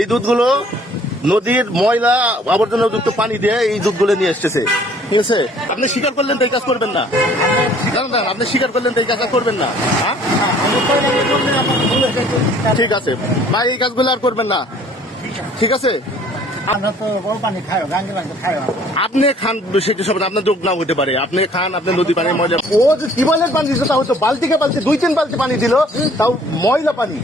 এই দুধগুলো নদীর ময়লা আবর্জনা যুক্ত পানি দিয়ে এই দুধগুলো নিয়ে এসেছে। ঠিক আছে, আপনি স্বীকার করলেন তো এই কাজ করবেন না। আপনি স্বীকার করলেন তো এই কাজটা করবেন না। হ্যাঁ, ঠিক আছে ভাই, এই কাজগুলো আর করবেন না। ঠিক আছে, আপনি খান সেটা সব আপনার যোগ না হতে পারে। আপনি খান, আপনি নদী পানি ময়লা, ও যে টিউবওয়েলের পানি দিচ্ছে তা হয়তো বালতিকে বালতি 2-3 বালতি পানি দিল, তাও ময়লা পানি।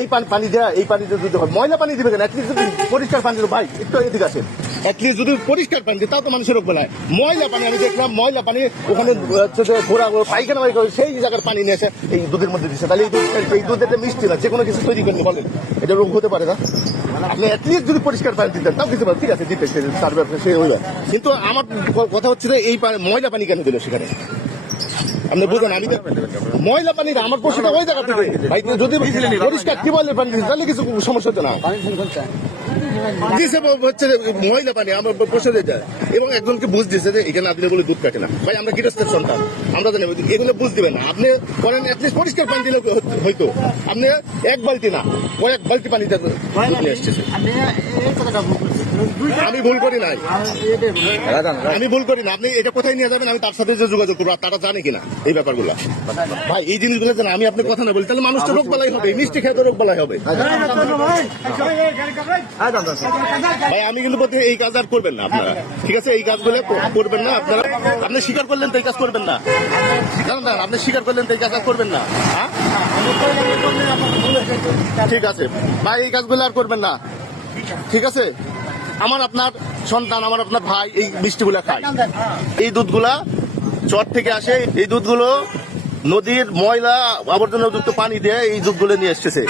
এই পানি দেয়া, এই পানিতে যদি হয় ময়লা পানি দিবে কেন? অ্যাটলিস্ট যদি পরিষ্কার পানি দিল, ভাই একটু এদিকে আসেন, অ্যাটলিস্ট যদি পরিষ্কার পানি দিই তাও তো মানুষের রোগ বেলায়। ময়লা পানি আমি দেখলাম, ময়লা পানি ওখানে ঘোরা পায়খানা বাড়ি করে সেই জায়গার পানি নিয়ে এসে এই দুধের মধ্যে দিচ্ছে। তাহলে এই দুধ এটা মিষ্টি না, যে কোনো কিছু তৈরি করেন বলেন, এটা রোগ হতে পারে না? আপনি অ্যাটলিস্ট যদি পরিষ্কার পানি দিতেন তাও কিছু ঠিক আছে, দিতে তার ব্যাপারে সে হইবে। কিন্তু আমার কথা হচ্ছে যে এই ময়লা পানি কেন দিল সেখানে? আপনি বুঝেন, আমি ময়লা পানি আমার প্রশ্নটা ওই জায়গা থেকে, ভাই যদি পরিষ্কার টিউবওয়েলের পানি দিচ্ছে তাহলে কিছু সমস্যা হচ্ছে না। হচ্ছে ময়লা পানি আমার প্রশ্ন যায়, এবং একজনকে বুঝ দিচ্ছে যে এখানে আপনি বলে দুধ কাটে না। ভাই আমরা গৃহস্থের সন্তান, আমরা জানি এগুলো বুঝ দিবেন না। আপনি করেন অ্যাটলিস্ট পরিষ্কার পানি দিলে হয়তো। আপনি এক বালতি না, কয়েক বালতি পানি দুধ নিয়ে এসেছে। আমি ভুল করি নাই, আমি ভুল করি না। আপনি এটা কোথায় নিয়ে যাবেন আমি তার সাথে যে যোগাযোগ করবো, তারা জানে কিনা এই ব্যাপারগুলো। ভাই এই জিনিসগুলো জানে, আমি আপনার কথা না বলি তাহলে মানুষ তো রোগ বালাই হবে, মিষ্টি খেয়ে তো রোগ বালাই হবে। ভাই আমি কিন্তু বলতে এই কাজ আর করবেন না আপনারা। ঠিক আছে, এই কাজগুলো করবেন না আপনারা। আপনি স্বীকার করলেন তো এই কাজ করবেন না। আপনি স্বীকার করলেন তো এই কাজ আর করবেন না। হ্যাঁ, ঠিক আছে ভাই, এই কাজগুলো আর করবেন না। ঠিক আছে, আমার আপনার সন্তান, আমার আপনার ভাই এই মিষ্টিগুলা খায়। এই দুধগুলা চর থেকে আসে, এই দুধগুলো নদীর ময়লা আবর্জনা যুক্ত পানি দিয়ে এই দুধগুলো নিয়ে এসেছে।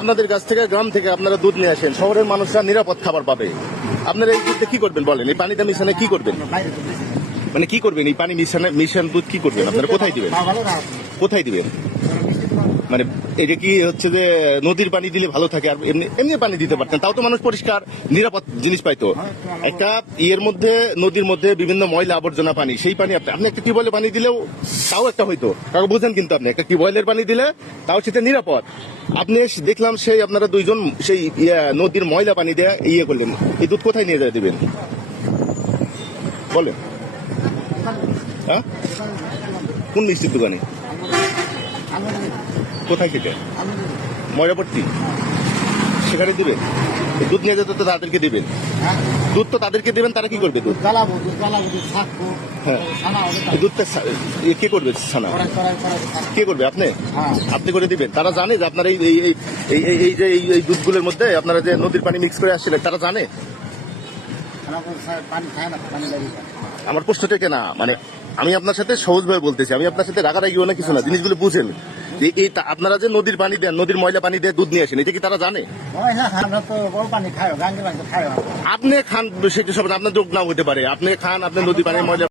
আপনাদের কাছ থেকে, গ্রাম থেকে আপনারা দুধ নিয়ে আসেন, শহরের মানুষরা নিরাপদ খাবার পাবে। আপনারা এই দুধে কি করবেন বলেন? এই পানিটা মিশানে কি করবেন? মানে কি করবেন? এই পানি মিশান দুধ কি করবেন আপনারা? কোথায় দিবেন? কোথায় দিবেন? মানে এটা কি হচ্ছে যে নদীর পানি দিলে ভালো থাকে, আর এমনি এমনি পানি দিতে পারতেন, তাও তো মানুষ পরিষ্কার নিরাপদ জিনিস পাইতো। একটা ইয়ের মধ্যে, নদীর মধ্যে বিভিন্ন ময়লা আবর্জনা পানি, সেই পানি আপনি একটা টিউবওয়েলের পানি দিলেও তাও একটা হইতো, কারণ বুঝেন। কিন্তু আপনি একটা টিউবওয়েলের পানি দিলে তাও সেটা নিরাপদ। আপনি দেখলাম সেই আপনারা দুইজন সেই নদীর ময়লা পানি দিয়ে ইয়ে করলেন, এই দুধ কোথায় নিয়ে যায় দিবেন বলেন? হ্যাঁ, কোন মিষ্টির দোকানে? কোথায় সেটা? ময়রাপট্টি, সেখানে দিবেন? দুধ নিয়ে যেতে তো তাদেরকে দিবেন, দুধ তো তাদেরকে দেবেন, তারা কি করবে? দুধ হ্যাঁ, দুধটা কে করবে? ছানা কে করবে? আপনি আপনি করে দিবেন? তারা জানে যে আপনার এই যে এই দুধগুলোর মধ্যে আপনারা যে নদীর পানি মিক্স করে আসছিলেন, তারা জানে? আমার প্রশ্নটা কেনা, মানে আমি আপনার সাথে সহজভাবে বলতেছি, আমি আপনার সাথে রাগারাগিও না কিছু না, জিনিসগুলো বুঝেন। এই আপনারা যে নদীর পানি দেন, নদীর ময়লা পানি দিয়ে দুধ নিয়ে আসেন, এটা কি তারা জানে? আপনি খান সেটা সব আপনার যোগ না হতে পারে। আপনি খান, আপনি নদীর পানি ময়লা